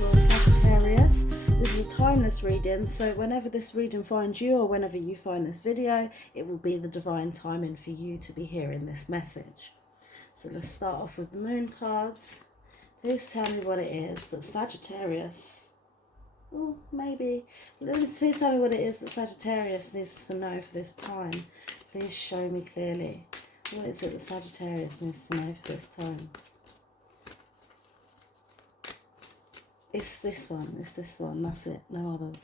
for Sagittarius. This is a timeless reading, so whenever this reading finds you or whenever you find this video, it will be the divine timing for you to be hearing this message. So let's start off with the moon cards. Please tell me what it is that Sagittarius, please tell me what it is that Sagittarius needs to know for this time. Please show me clearly. What is it that Sagittarius needs to know for this time? It's this one, that's it, no others.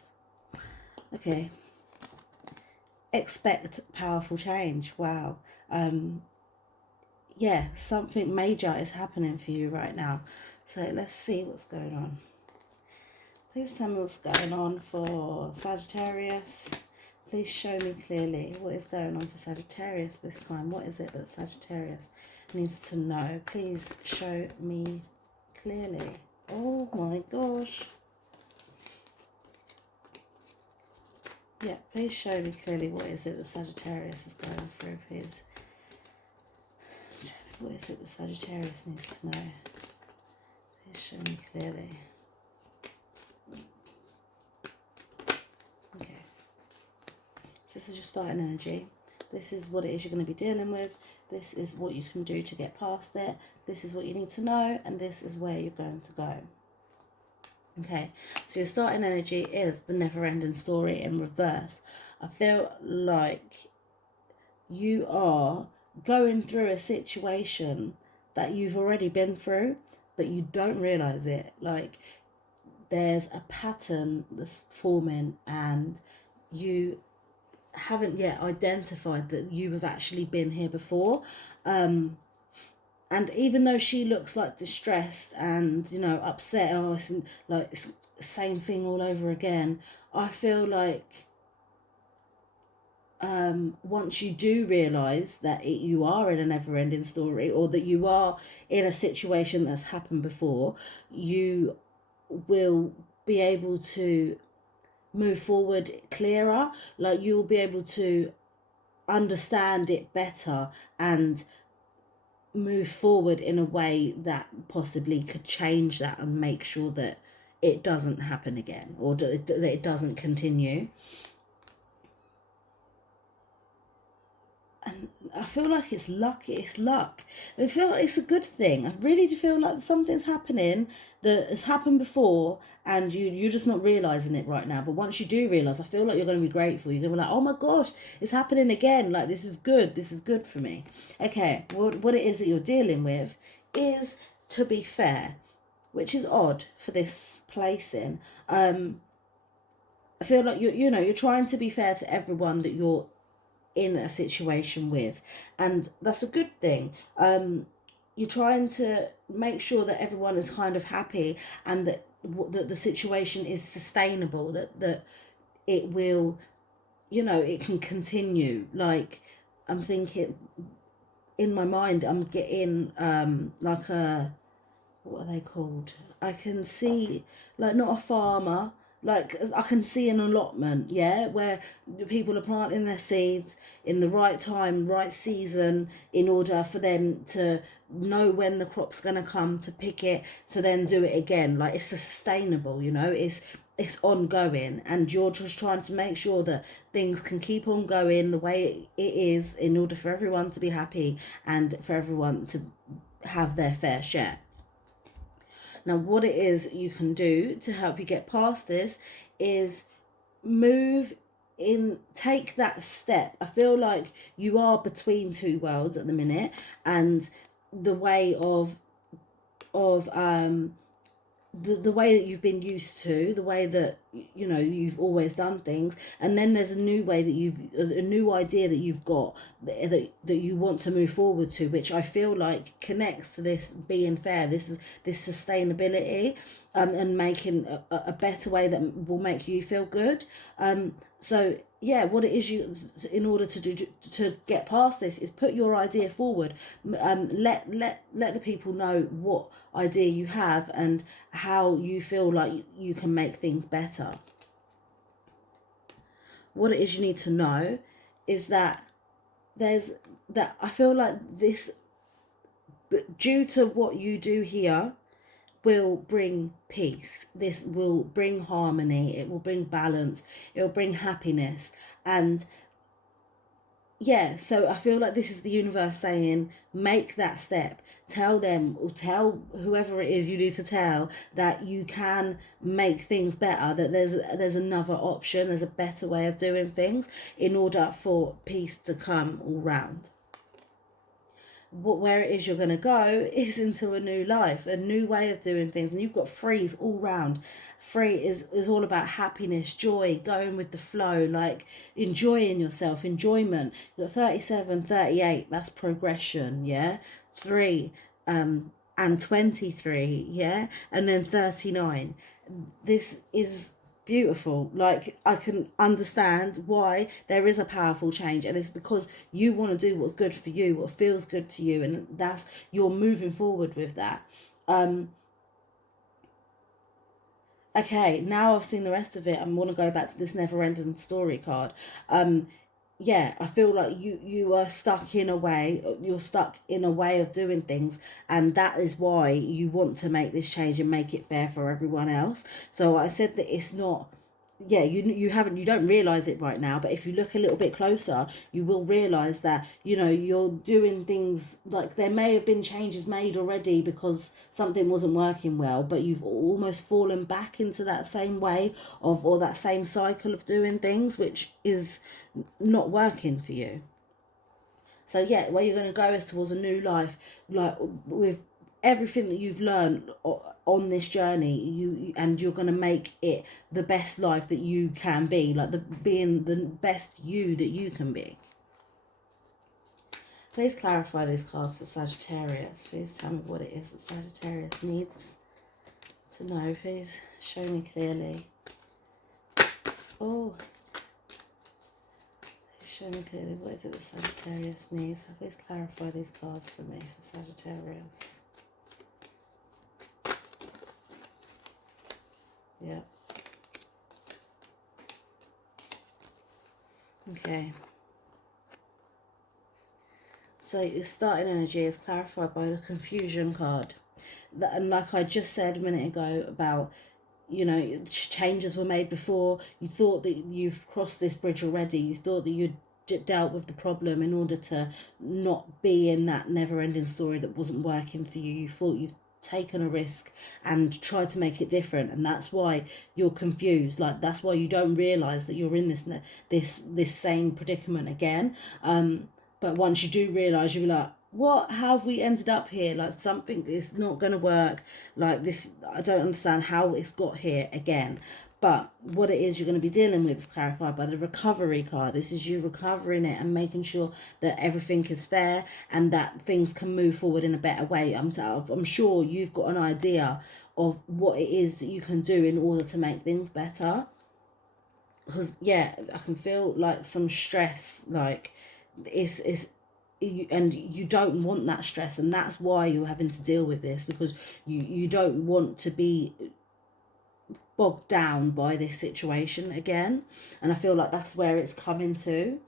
Okay. Expect powerful change. Wow. Yeah, something major is happening for you right now. So let's see what's going on. Please tell me what's going on for Sagittarius. Please show me clearly what is going on for Sagittarius this time. What is it that Sagittarius needs to know? Please show me clearly. Oh my gosh. Yeah, please show me clearly what is it that Sagittarius is going through, please. What is it that Sagittarius needs to know? Please show me clearly. Okay. So this is your starting energy. This is what it is you're going to be dealing with. This is what you can do to get past it. This is what you need to know. And this is where you're going to go. Okay. So your starting energy is the never-ending story in reverse. I feel like you are going through a situation that you've already been through, but you don't realize it. Like, there's a pattern that's forming and you haven't yet identified that you have actually been here before. And even though she looks like distressed and, you know, upset, it's like it's the same thing all over again, I feel like once you do realize that you are in a never-ending story, or that you are in a situation that's happened before, you will be able to move forward clearer. Like, you will be able to understand it better and move forward in a way that possibly could change that and make sure that it doesn't happen again, or that it doesn't continue. And I feel like it's luck. It's luck. I feel like it's a good thing. I really do feel like something's happening that has happened before and you're just not realising it right now. But once you do realise, I feel like you're going to be grateful. You're going to be like, oh my gosh, it's happening again. Like, this is good. This is good for me. Okay, what it is that you're dealing with is, to be fair, which is odd for this placing. I feel like you're trying to be fair to everyone that you're in a situation with, and that's a good thing. You're trying to make sure that everyone is kind of happy and that the situation is sustainable, that it will, it can continue. Like, I'm thinking in my mind, I'm getting like a, what are they called? I can see, like, not a farmer, like, I can see an allotment, yeah, where people are planting their seeds in the right time, right season, in order for them to know when the crop's going to come, to pick it, to then do it again. Like, it's sustainable, it's ongoing, and you're just trying to make sure that things can keep on going the way it is, in order for everyone to be happy and for everyone to have their fair share. Now, what it is you can do to help you get past this is take that step. I feel like you are between two worlds at the minute, and the way of the way that you've been used to, the way that you've always done things, and then there's a new way that a new idea that you've got that you want to move forward to, which I feel like connects to this being fair, this sustainability, and making a better way that will make you feel good. So yeah, what it is in order to get past this is put your idea forward. Let the people know what idea you have and how you feel like you can make things better. What it is you need to know is that I feel like this, due to what you do here, will bring peace. This will bring harmony. It will bring balance. It will bring happiness. And yeah, so I feel like this is the universe saying, make that step. Tell them, or tell whoever it is you need to tell, that you can make things better, that there's another option, there's a better way of doing things in order for peace to come all round. Where it is you're going to go is into a new life, a new way of doing things, and you've got frees all round. Free is all about happiness, joy, going with the flow, like enjoying yourself, enjoyment. You've got 37, 38, that's progression, yeah? 3 and 23, yeah? And then 39. This is beautiful. Like, I can understand why there is a powerful change, and it's because you want to do what's good for you, what feels good to you, and that's, you're moving forward with that. Okay, now I've seen the rest of it, I want to go back to this never-ending story card. Yeah, I feel like you are stuck in a way, you're stuck in a way of doing things, and that is why you want to make this change and make it fair for everyone else. So I said that it's not, yeah, you don't realize it right now, but if you look a little bit closer, you will realize that, you know, you're doing things, like there may have been changes made already because something wasn't working well, but you've almost fallen back into that same way of, or that same cycle of doing things, which is not working for you. So yeah, where you're going to go is towards a new life, like with everything that you've learned on this journey, and you're going to make it the best life that you can be, like being the best you that you can be. Please clarify these cards for Sagittarius. Please tell me what it is that Sagittarius needs to know. Please show me clearly. Oh, show me clearly, what is it that Sagittarius needs? Please clarify these cards for me for Sagittarius. Yeah. Okay. So your starting energy is clarified by the confusion card. And like I just said a minute ago about, you know, changes were made before. You thought that you've crossed this bridge already. You thought that you'd dealt with the problem in order to not be in that never-ending story that wasn't working for you. You thought you've taken a risk and tried to make it different, and that's why you're confused. Like, that's why you don't realize that you're in this same predicament again. But once you do realize, you'll be like, what, how have we ended up here? Like, something is not going to work. Like this, I don't understand how it's got here again. But what it is you're going to be dealing with is clarified by the recovery card. This is you recovering it and making sure that everything is fair and that things can move forward in a better way. I'm sure you've got an idea of what it is that you can do in order to make things better. Because, yeah, I can feel like some stress, like and you don't want that stress, and that's why you're having to deal with this, because you don't want to be bogged down by this situation again. And I feel like that's where it's coming to.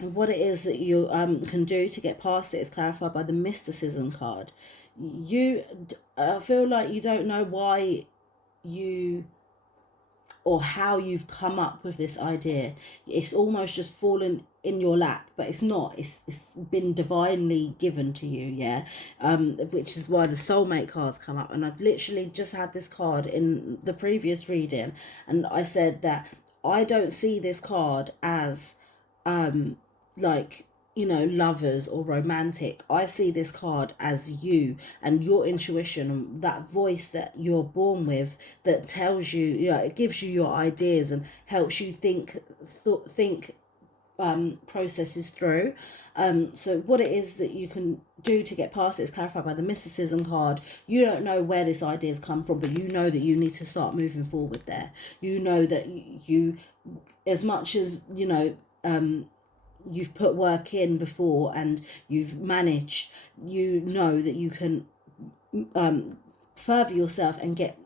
And what it is that you can do to get past it is clarified by the mysticism card. I feel like you don't know why you or how you've come up with this idea. It's almost just fallen in your lap, but it's not. It's been divinely given to you, yeah. Which is why the soulmate cards come up. And I've literally just had this card in the previous reading, and I said that I don't see this card as like, you know, lovers or romantic. I see this card as you and your intuition, and that voice that you're born with that tells you, you know, it gives you your ideas and helps you think processes through. So what it is that you can do to get past it is clarified by the mysticism card. You don't know where this idea's come from, but you know that you need to start moving forward there. You know that you, as much as, you know, you've put work in before and you've managed, you know that you can further yourself and get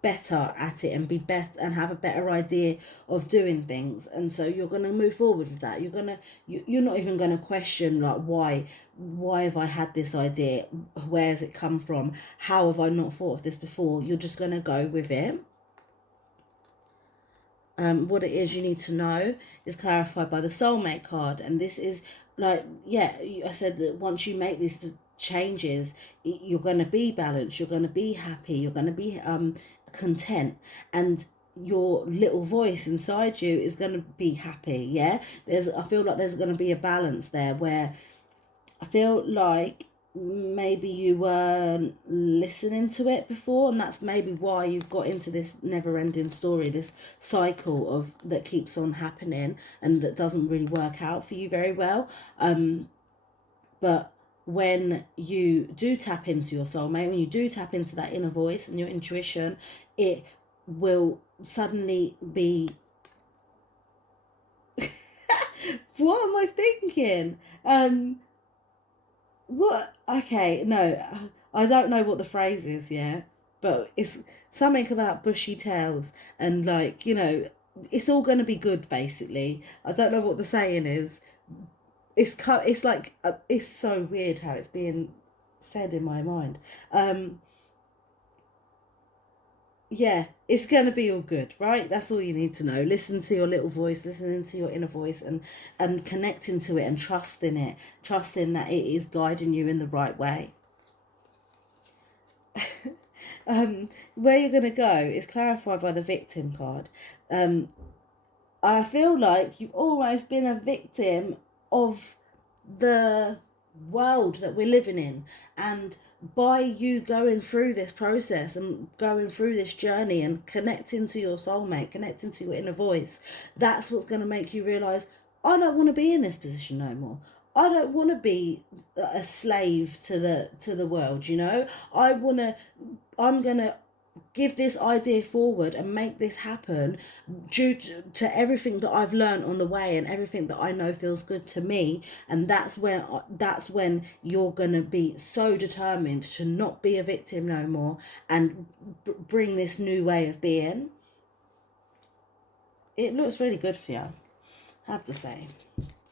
better at it and be better and have a better idea of doing things. And so you're going to move forward with that. You're not even going to question like why have I had this idea, where's it come from, how have I not thought of this before. You're just going to go with it. What it is you need to know is clarified by the soulmate card. And this is like, yeah, I said that once you make these changes, you're going to be balanced, you're going to be happy, you're going to be content, and your little voice inside you is going to be happy. Yeah, I feel like there's going to be a balance there, where I feel like maybe you weren't listening to it before, and that's maybe why you've got into this never-ending story, this cycle of that keeps on happening and that doesn't really work out for you very well. But when you do tap into your soulmate, when you do tap into that inner voice and your intuition, it will suddenly be what am I thinking? What? Okay, no, I don't know what the phrase is, yeah, but it's something about bushy tails and like, you know, it's all going to be good, basically. I don't know what the saying is. It's like, it's so weird how it's being said in my mind. Yeah, it's going to be all good, right? That's all you need to know. Listen to your little voice, listening to your inner voice, and connecting to it and trusting it, trusting that it is guiding you in the right way. Where you're going to go is clarified by the victim card. I feel like you've almost been a victim of the world that we're living in, and by you going through this process and going through this journey and connecting to your soulmate, connecting to your inner voice, that's what's going to make you realize, I don't want to be in this position no more. I don't want to be a slave to the world, you know. I'm going to give this idea forward and make this happen due to everything that I've learned on the way and everything that I know feels good to me. And that's when you're gonna be so determined to not be a victim no more and bring this new way of being. It looks really good for you, I have to say.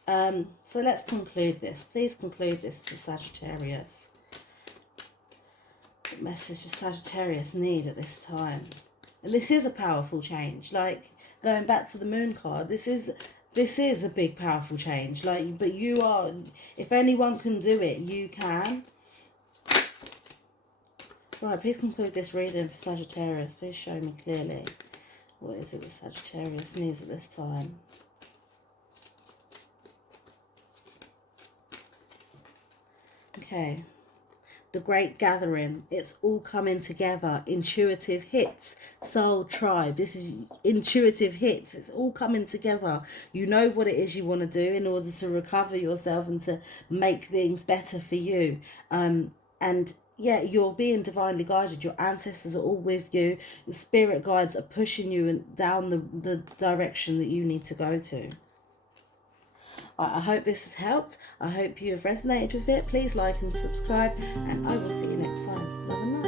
So let's conclude this. Please conclude this for Sagittarius. What message does Sagittarius need at this time? And this is a powerful change. Like, going back to the moon card, this is a big powerful change. Like, but you are, if anyone can do it, you can. Right, please conclude this reading for Sagittarius. Please show me clearly, what is it that Sagittarius needs at this time? Okay. The Great Gathering. It's all coming together. Intuitive hits. Soul Tribe. This is intuitive hits. It's all coming together. You know what it is you want to do in order to recover yourself and to make things better for you. And yeah, you're being divinely guided. Your ancestors are all with you. The spirit guides are pushing you down the direction that you need to go to. I hope this has helped. I hope you have resonated with it. Please like and subscribe, and I will see you next time. Love and light.